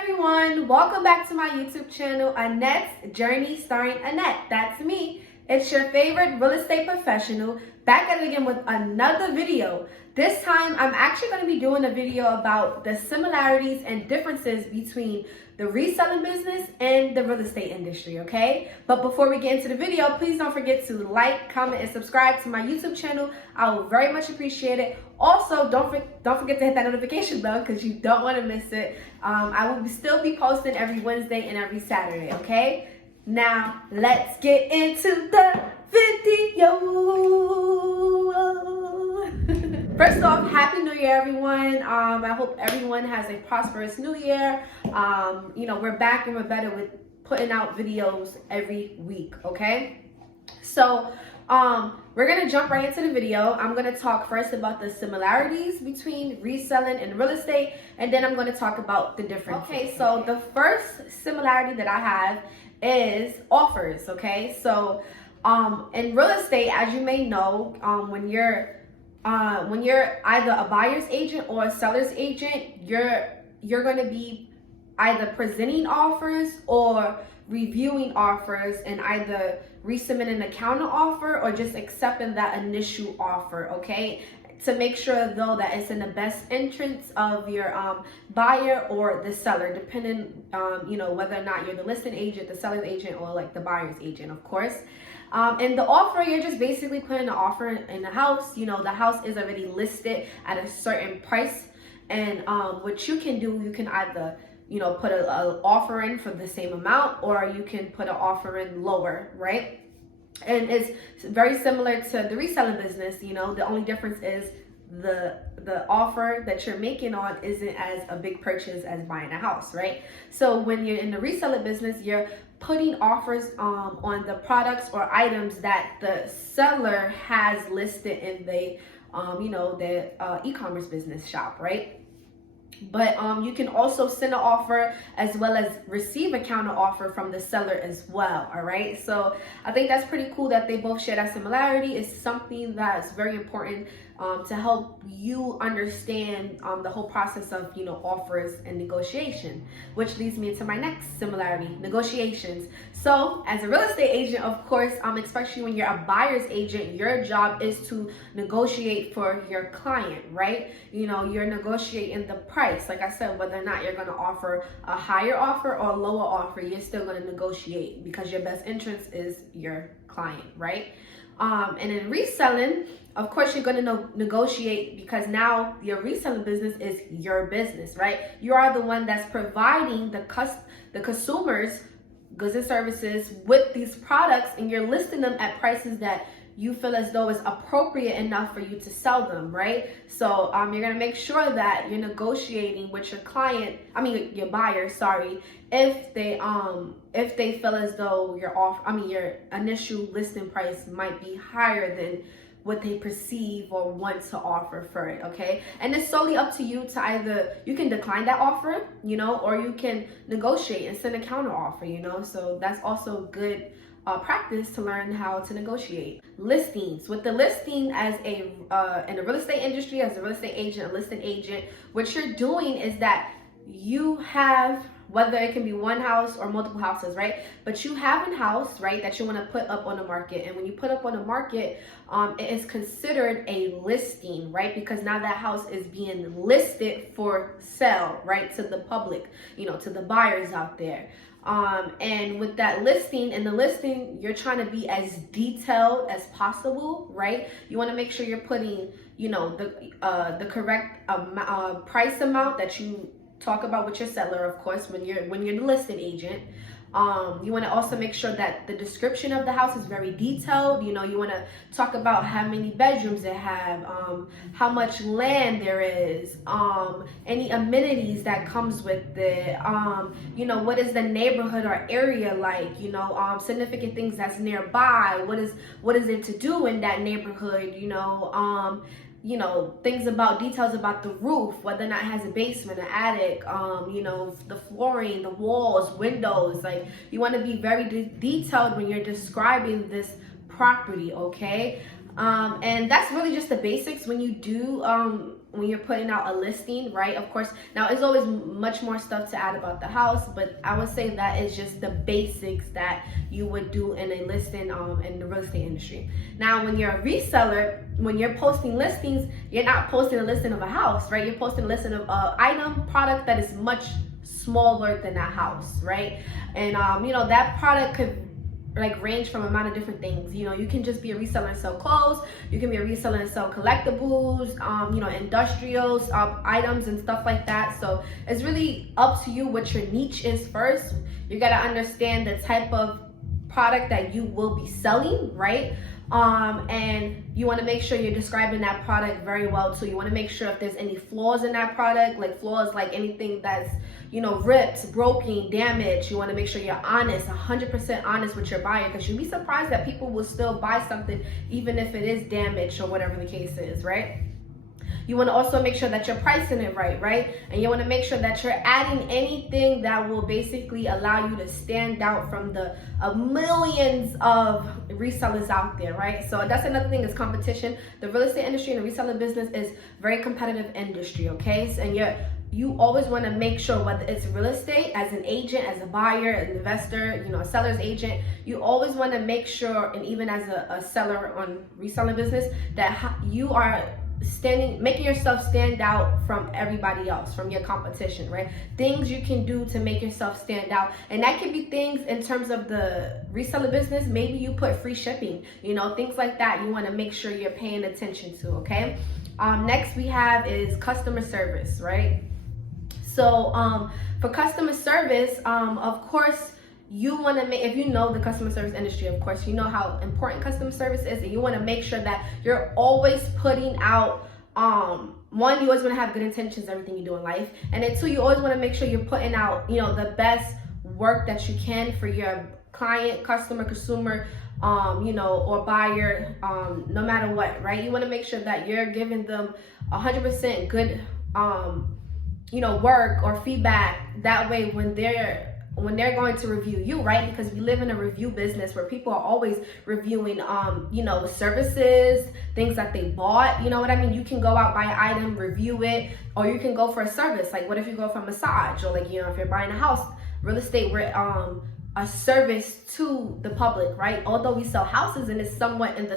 everyone, welcome back to my YouTube channel, Annette's Journey starring Annette. That's me. It's your favorite real estate professional back at it again with another video. This time I'm actually going to be doing a video about the similarities and differences between the reselling business and the real estate industry, okay? But before we get into the video, please don't forget to like, comment, and subscribe to my YouTube channel. I will very much appreciate it. Also, don't forget to hit that notification bell because you don't want to miss it. I will still be posting every Wednesday and every Saturday, okay? Now, let's get into the video. First off, Happy New Year, everyone. I hope everyone has a prosperous New Year. We're back and we're better with putting out videos every week, okay? So, we're gonna jump right into the video. I'm gonna talk first about the similarities between reselling and real estate, and then I'm gonna talk about the differences. Okay, so the first similarity that I have is offers, okay? So, in real estate, as you may know, when you're either a buyer's agent or a seller's agent, you're going to be either presenting offers or reviewing offers and either resubmitting a counter offer or just accepting that initial offer, okay? To make sure though that it's in the best interest of your buyer or the seller, depending whether or not you're the listing agent, the seller's agent, or like the buyer's agent, of course. And the offer, you're just basically putting the offer in the house. The house is already listed at a certain price, and what you can do, you can either put an offer in for the same amount, or you can put an offer in lower, right? And it's very similar to the reselling business. The only difference is the offer that you're making on isn't as a big purchase as buying a house, right? So when you're in the reselling business, you're putting offers on the products or items that the seller has listed in the e-commerce business shop, right? But you can also send an offer as well as receive a counter offer from the seller as well, all right? So I think that's pretty cool that they both share that similarity. It's something that's very important to help you understand the whole process of offers and negotiation, which leads me to my next similarity: negotiations. So as a real estate agent, of course, especially when you're a buyer's agent, your job is to negotiate for your client, right? You're negotiating the price. Like I said, whether or not you're going to offer a higher offer or a lower offer, you're still going to negotiate because your best interest is your client, right? And in reselling, of course, you're going to negotiate because now your reselling business is your business, right? You are the one that's providing the consumers goods and services with these products, and you're listing them at prices that you feel as though is appropriate enough for you to sell them, right? So you're gonna make sure that you're negotiating with your your buyer, sorry, if they feel as though your initial listing price might be higher than what they perceive or want to offer for it, okay? And it's solely up to you to either, you can decline that offer, or you can negotiate and send a counter offer, so that's also good practice to learn how to negotiate. Listings. With the listing as in the real estate industry, as a real estate agent, a listing agent, what you're doing is that you have, whether it can be one house or multiple houses, right? But you have a house, right, that you want to put up on the market. And when you put up on the market, it is considered a listing, right? Because now that house is being listed for sale, right, to the public, to the buyers out there. And with that listing, you're trying to be as detailed as possible, right? You want to make sure you're putting, the correct price amount that you talk about with your seller, of course, when you're the listing agent. You want to also make sure that the description of the house is very detailed. You want to talk about how many bedrooms it have, how much land there is, any amenities that comes with it, what is the neighborhood or area like, significant things that's nearby, what is it to do in that neighborhood, details about the roof, whether or not it has a basement, an attic, the flooring, the walls, windows. Like, you want to be very detailed when you're describing this property, okay? And that's really just the basics when you do when you're putting out a listing, right? Of course, now there's always much more stuff to add about the house, but I would say that is just the basics that you would do in a listing in the real estate industry. Now, when you're a reseller, when you're posting listings, you're not posting a listing of a house, right? You're posting a listing of an item, product that is much smaller than that house, right? And you know, that product could like range from a amount of different things. You know, you can just be a reseller and sell clothes. You can be a reseller and sell collectibles, you know, industrials, items and stuff like that. So it's really up to you what your niche is first. You got to understand the type of product that you will be selling, right? And you want to make sure you're describing that product very well too. You want to make sure if there's any flaws in that product, like flaws like anything that's, you know, ripped, broken, damaged. You want to make sure you're honest, 100% honest with your buyer, because you'd be surprised that people will still buy something even if it is damaged or whatever the case is, right? You want to also make sure that you're pricing it right? And you want to make sure that you're adding anything that will basically allow you to stand out from the millions of resellers out there, right? So that's another thing is competition. The real estate industry and the reseller business is very competitive industry, okay? So, and you always want to make sure, whether it's real estate, as an agent, as a buyer, an investor, you know, a seller's agent, you always want to make sure, and even as a seller on reselling business, that you are making yourself stand out from everybody else, from your competition, right? Things you can do to make yourself stand out. And that could be things in terms of the reseller business. Maybe you put free shipping, you know, things like that. You want to make sure you're paying attention to, okay? Next we have is customer service, right? So for customer service, of course, you want to make, if you know the customer service industry, of course, you know how important customer service is, and you want to make sure that you're always putting out, one, you always want to have good intentions in everything you do in life, and then two, you always want to make sure you're putting out, you know, the best work that you can for your client, customer, consumer, you know, or buyer, no matter what, right? You want to make sure that you're giving them 100% good, you know, work or feedback. That way, when they're going to review you, right? Because we live in a review business where people are always reviewing, you know, services, things that they bought. You know what I mean? You can go out, buy an item, review it, or you can go for a service. Like, what if you go for a massage, or like, you know, if you're buying a house, real estate, we're a service to the public, right? Although we sell houses and it's somewhat in the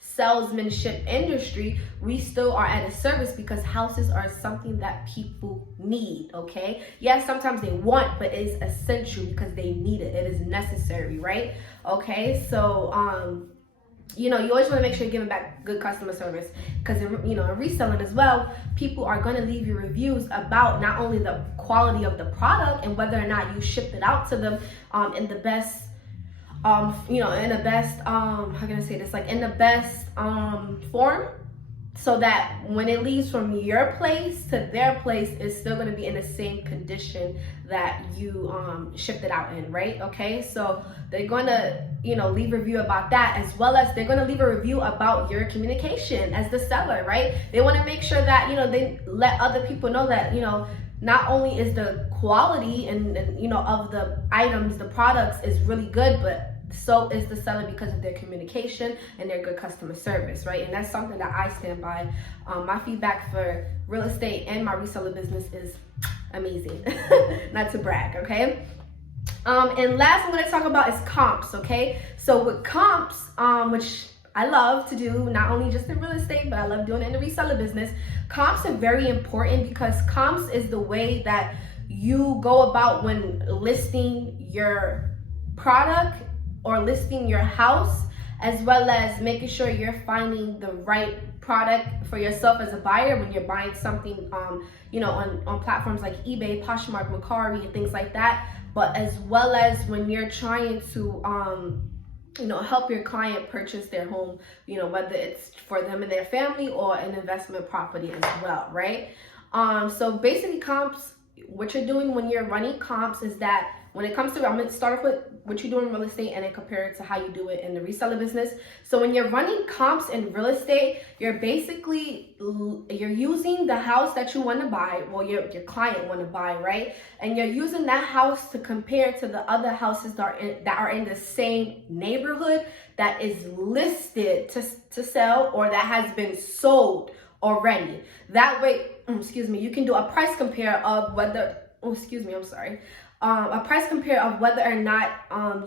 salesmanship industry, we still are at a service because houses are something that people need, okay? Yes, sometimes they want, but it's essential because they need it. It is necessary, right? Okay, so you know, you always want to make sure you're giving back good customer service, because, you know, in reselling as well, people are going to leave you reviews about not only the quality of the product and whether or not you shipped it out to them in the best, you know, in the best, how can I say this, like in the best form, so that when it leaves from your place to their place, it's still going to be in the same condition that you shipped it out in, right? Okay, so they're going to, you know, leave a review about that, as well as they're going to leave a review about your communication as the seller, right? They want to make sure that, you know, they let other people know that, you know, not only is the quality and you know, of the items, the products is really good, but so is the seller because of their communication and their good customer service, right? And that's something that I stand by. My feedback for real estate and my reseller business is amazing. Not to brag, okay? And last I'm going to talk about is comps, okay? So with comps, which I love to do, not only just in real estate, but I love doing it in the reseller business. Comps are very important because comps is the way that you go about when listing your product or listing your house, as well as making sure you're finding the right product for yourself as a buyer when you're buying something, you know, on platforms like eBay, Poshmark, Mercari, and things like that. But as well as when you're trying to, you know, help your client purchase their home, you know, whether it's for them and their family or an investment property as well, right? So basically comps, what you're doing when you're running comps is that when it comes to, I'm going to start off with what you do in real estate and then compare it to how you do it in the reseller business. So when you're running comps in real estate, you're basically, you're using the house that you want to buy, well, your client want to buy, right? And you're using that house to compare to the other houses that are in the same neighborhood that is listed to sell, or that has been sold already. That way, you can do a price compare of whether, a price compare of whether or not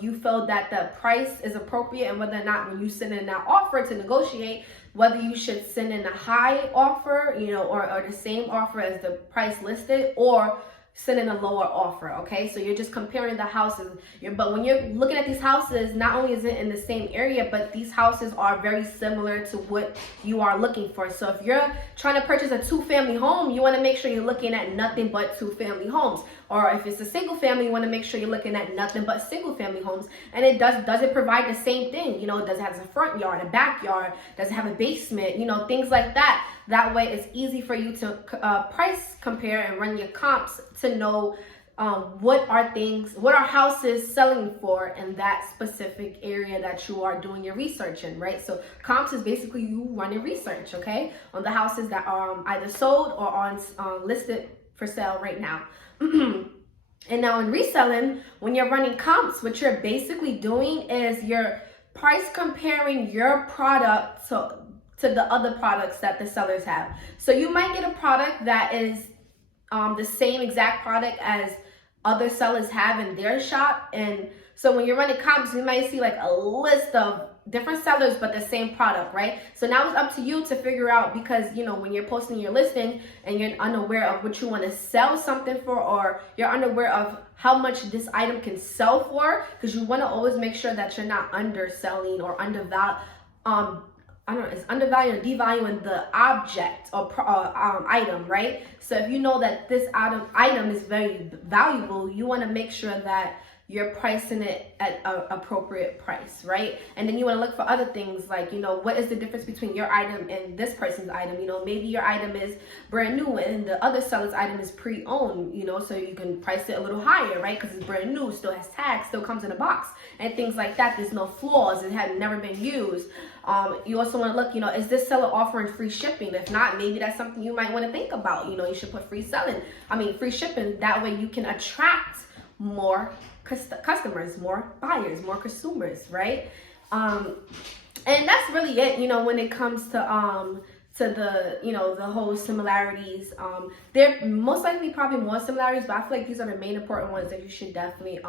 you feel that the price is appropriate, and whether or not when you send in that offer to negotiate, whether you should send in a high offer, or the same offer as the price listed, or send in a lower offer. Okay, so you're just comparing the houses. But when you're looking at these houses, not only is it in the same area, but these houses are very similar to what you are looking for. So if you're trying to purchase a 2-family home, you want to make sure you're looking at nothing but 2-family homes. Or if it's a single family, you want to make sure you're looking at nothing but single family homes. And it does it provide the same thing? Does it have a front yard, a backyard? Does it have a basement? Things like that. That way it's easy for you to price compare and run your comps to know what are houses selling for in that specific area that you are doing your research in, right? So comps is basically you running research, okay, on the houses that are either sold or on listed for sale right now. And now in reselling, when you're running comps, what you're basically doing is you're price comparing your product to the other products that the sellers have. So you might get a product that is the same exact product as other sellers have in their shop. And so when you're running comps, you might see like a list of different sellers but the same product, right? So now it's up to you to figure out, because when you're posting your listing and you're unaware of what you want to sell something for, or you're unaware of how much this item can sell for, because you want to always make sure that you're not underselling or undervalued or devaluing the object or item, right? So if you know that this item is very valuable, you want to make sure that you're pricing it at an appropriate price, right? And then you want to look for other things like, what is the difference between your item and this person's item? Maybe your item is brand new and the other seller's item is pre-owned, so you can price it a little higher, right? Because it's brand new, still has tags, still comes in a box, and things like that. There's no flaws, it had never been used. You also want to look, is this seller offering free shipping? If not, maybe that's something you might want to think about. You should put free shipping. That way you can attract more customers, more buyers, more consumers, right? And that's really it, when it comes to the whole similarities. There most likely probably more similarities, but I feel like these are the main important ones that you should definitely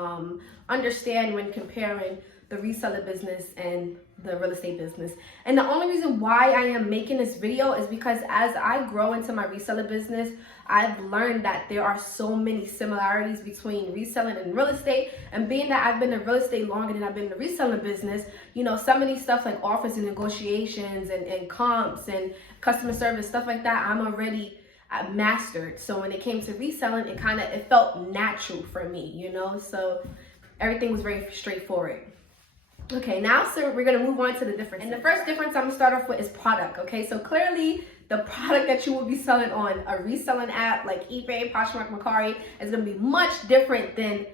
understand when comparing the reseller business and the real estate business. And the only reason why I am making this video is because as I grow into my reseller business, I've learned that there are so many similarities between reselling and real estate. And being that I've been in real estate longer than I've been in the reselling business, some of these stuff like offers and negotiations and comps and customer service, stuff like that, I'm already mastered. So when it came to reselling, it felt natural for me, so everything was very straightforward. Okay, now so we're gonna move on to the difference. And the first difference I'm gonna start off with is product. Okay, so clearly the product that you will be selling on a reselling app like eBay, Poshmark, Mercari is gonna be much different than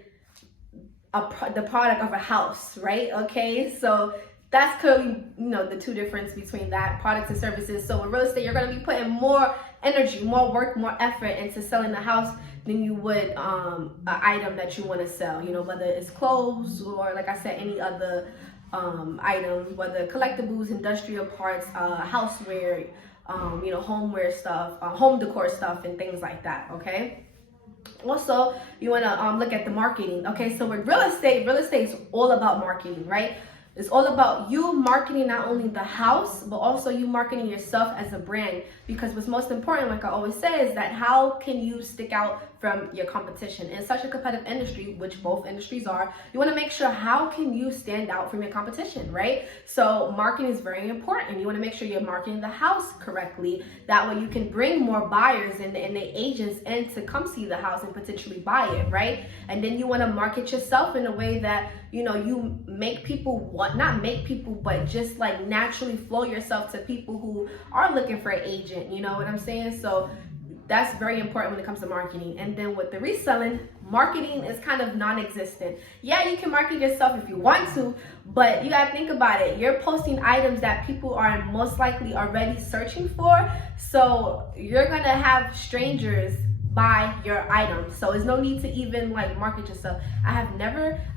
the product of a house, right? Okay, so that's clearly the two difference between that products and services. So in real estate, you're gonna be putting more energy, more work, more effort into selling the house than you would an item that you want to sell, whether it's clothes or, like I said, any other item, whether collectibles, industrial parts, houseware, homeware stuff, home decor stuff, and things like that. Okay, also you want to look at the marketing. Okay, so with real estate is all about marketing, right? It's all about you marketing not only the house, but also you marketing yourself as a brand. Because what's most important, like I always say, is that how can you stick out from your competition? In such a competitive industry, which both industries are, you want to make sure how can you stand out from your competition, right? So marketing is very important. You want to make sure you're marketing the house correctly. That way you can bring more buyers and the agents in to come see the house and potentially buy it, right? And then you want to market yourself in a way that, you make people not make people, but just like naturally flow yourself to people who are looking for an agent, you know what I'm saying? So that's very important when it comes to marketing. And then with the reselling, marketing is kind of non-existent. Yeah, you can market yourself if you want to, but you gotta think about it. You're posting items that people are most likely already searching for, so you're gonna have strangers buy your items. So there's no need to even like market yourself. I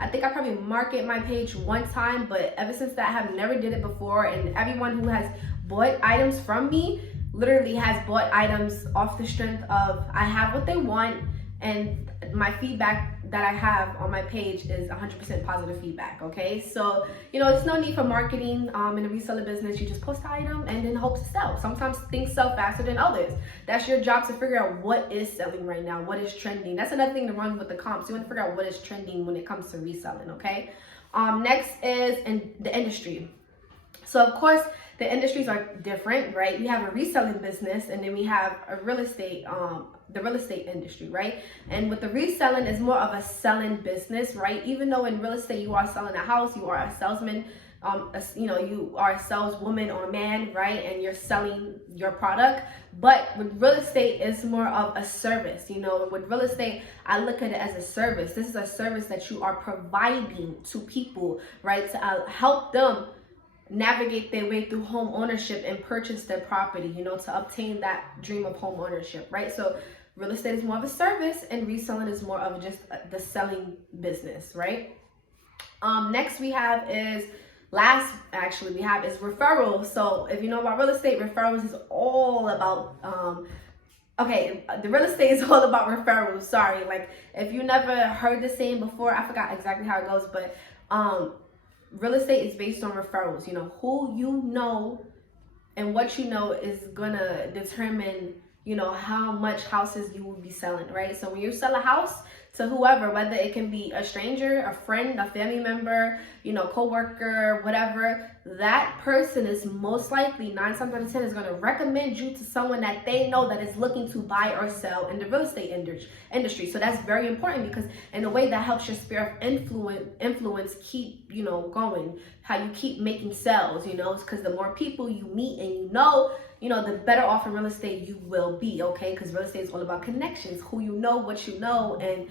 think I probably market my page one time, but ever since that I have never did it before. And everyone who has bought items from me, literally has bought items off the strength of I have what they want, and my feedback that I have on my page is 100% positive feedback, okay? So, there's no need for marketing in a reseller business. You just post the item and then hope to sell. Sometimes things sell faster than others. That's your job to figure out what is selling right now, what is trending. That's another thing to run with the comps. You want to figure out what is trending when it comes to reselling, okay? Next is in the industry. So of course, the industries are different, right? We have a reselling business, and then we have a real estate, the real estate industry, right? And with the reselling, is more of a selling business, right? Even though in real estate you are selling a house, you are a salesman, you are a saleswoman or man, right? And you're selling your product. But with real estate, it's more of a service. With real estate, I look at it as a service. This is a service that you are providing to people, right? To help them navigate their way through home ownership and purchase their property, to obtain that dream of home ownership, right? So real estate is more of a service, and reselling is more of just the selling business, right? Next we have is referrals. So if you know about real estate, referrals is all about the real estate is all about referrals. Sorry, like if you never heard the saying before, I forgot exactly how it goes, but real estate is based on referrals. Who you know and what you know is gonna determine, how much houses you will be selling, right? So when you sell a house to whoever, whether it can be a stranger, a friend, a family member, co-worker, whatever, that person is most likely 9 times out of 10 is going to recommend you to someone that they know that is looking to buy or sell in the real estate industry. So that's very important, because in a way that helps your sphere of influence keep, going, how you keep making sales, because the more people you meet and the better off in real estate you will be, okay? Because real estate is all about connections, who you know, what you know, and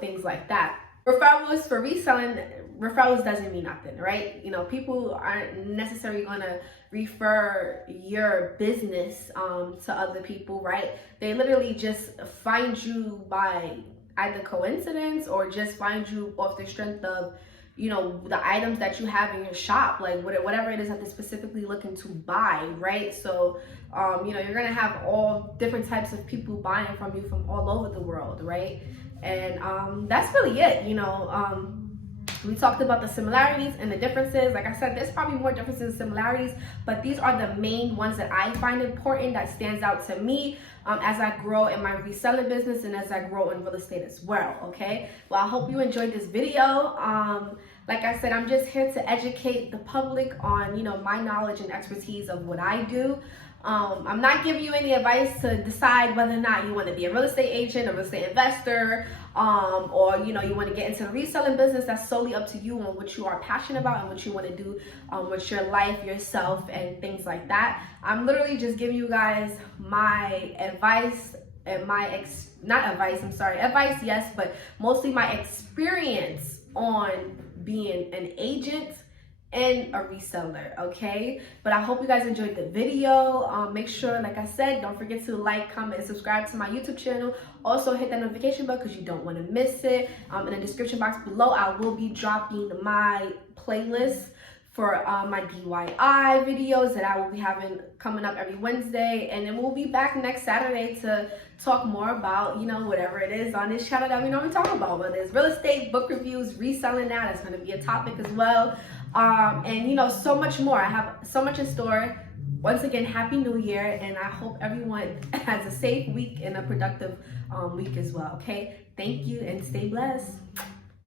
things like that. Referrals for reselling, referrals doesn't mean nothing, right? People aren't necessarily going to refer your business to other people, right? They literally just find you by either coincidence or just find you off the strength of the items that you have in your shop, like whatever it is that they're specifically looking to buy, right? So you're gonna have all different types of people buying from you from all over the world, right? And that's really it. We talked about the similarities and the differences. Like I said, there's probably more differences and similarities, but these are the main ones that I find important, that stands out to me as I grow in my reselling business and as I grow in real estate as well, okay? Well, I hope you enjoyed this video. Like I said, I'm just here to educate the public on, my knowledge and expertise of what I do. I'm not giving you any advice to decide whether or not you want to be a real estate agent, a real estate investor, or you want to get into the reselling business. That's solely up to you on what you are passionate about and what you want to do with your life, yourself, and things like that. I'm literally just giving you guys my advice and advice, yes, but mostly my experience on being an agent and a reseller, okay? But I hope you guys enjoyed the video. Make sure, like I said, don't forget to like, comment, and subscribe to my YouTube channel. Also hit that notification bell because you don't want to miss it. In the description box below, I will be dropping my playlist for my DIY videos that I will be having coming up every Wednesday, and then we'll be back next Saturday to talk more about whatever it is on this channel that we normally talk about, whether it's real estate, book reviews, reselling. Now that's going to be a topic as well, and so much more. I have so much in store. Once again, Happy New Year, and I hope everyone has a safe week and a productive week as well, okay? Thank you, and stay blessed.